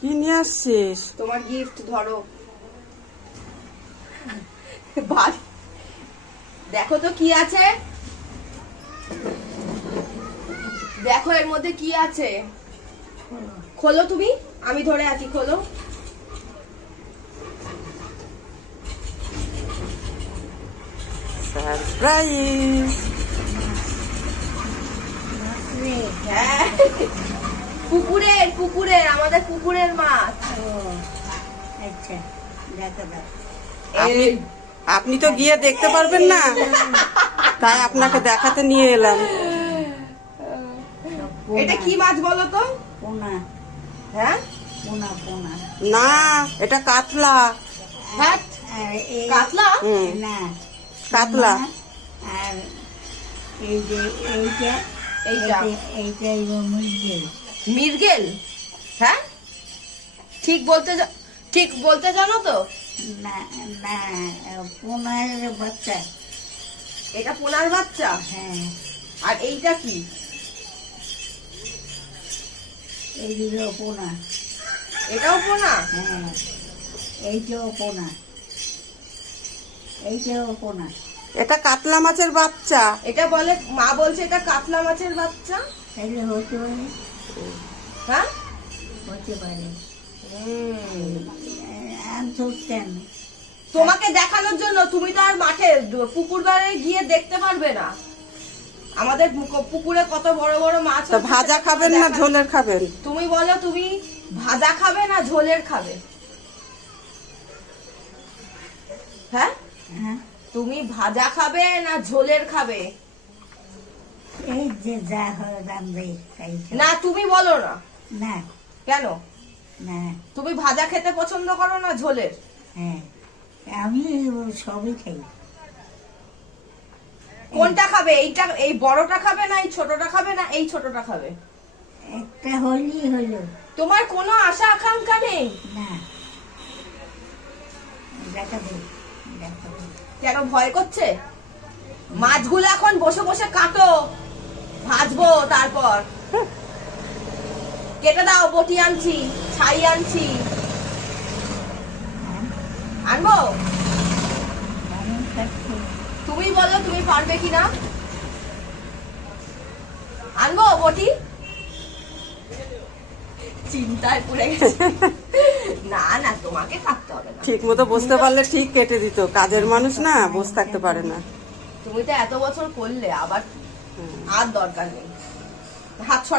কি নিয়ে আসছিস? তোমার গিফট ধরো। দেখো তো কি আছে, দেখো এর মধ্যে কি আছে। খোলো তুমি, আমি ধরে আছি, খোলো। সারপ্রাইজ। হ্যাঁ, পুকুরের পুকুরের আমাদের পুকুরের মাছ। আচ্ছা, দেখা দাও। আপনি তো গিয়ে দেখতে পারবেন না, তাই আপনাকে দেখাতে নিয়ে এলাম। এটা কি মাছ বলো তো? পোনা। হ্যাঁ, পোনা পোনা। না, এটা কাতলা। হ্যাঁ, কাতলা না, কাতলা। আর এই যে এইটা এইটা এইটা মৃগেল। মৃগেল। হ্যাঁ, ঠিক বলতে জানো তো? না না, পোনার বাচ্চা। এটা পোনার বাচ্চা। হ্যাঁ। আর এইটা কি? এইগুলো পোনা। এটাও পোনা? হ্যাঁ, এইটাও পোনা, এইটাও পোনা। এটা কাতলা মাছের বাচ্চা। এটা বলে, মা বলছে এটা কাতলা মাছের বাচ্চা। তাইলে হতে পারে। হ্যাঁ, হতে পারে। আনতেন তোমাকে দেখানোর জন্য। তুমি তো আর মাঠে পুকুর বারে গিয়ে দেখতে পারবে না। আমাদের পুকুরে কত বড় বড় মাছ। তা ভাজা খাবেন না ঝোলের খাবেন? তুমি বলো, তুমি ভাজা খাবে না ঝোলের খাবে? হ্যাঁ, হ্যাঁ, তুমি ভাজা খাবে না ঝোলের খাবে? এই যে যা হয় রান্ধে তাই খাই। না, তুমি বলো না। না কেন? না, তুমি ভাজা খেতে পছন্দ করো না ঝোলের? হ্যাঁ, আমি সবই খাই। কোনটা খাবে? এইটা, এই বড়টা খাবে না এই ছোটটা খাবে না এই ছোটটা খাবে? একটা হলেই হলো। তোমার কোনো আশা আকাঙ্ক্ষা নেই? না, দেখা দে, দেখা দে। কেন ভয় করছে? মাছগুলো এখন বসে বসে কাটো, ভাজবো তারপর। কেটে দাও, বটি আনছি, ছাই আনছি। আনবো? আমি খাচ্ছি। তুমি বলো তুমি পারবে কিনা। আনবো বটি? চিন্তায় পড়ে গেছে। না না, তোমাকে কাটতে হবে না। ঠিক মতো বসতে পারলে ঠিক কেটে দিত। কাজের মানুষ না, বসে থাকতে পারে না। তুমি তো এত বছর করলে, আবার আর দরকার নেই। হাত ছড়া।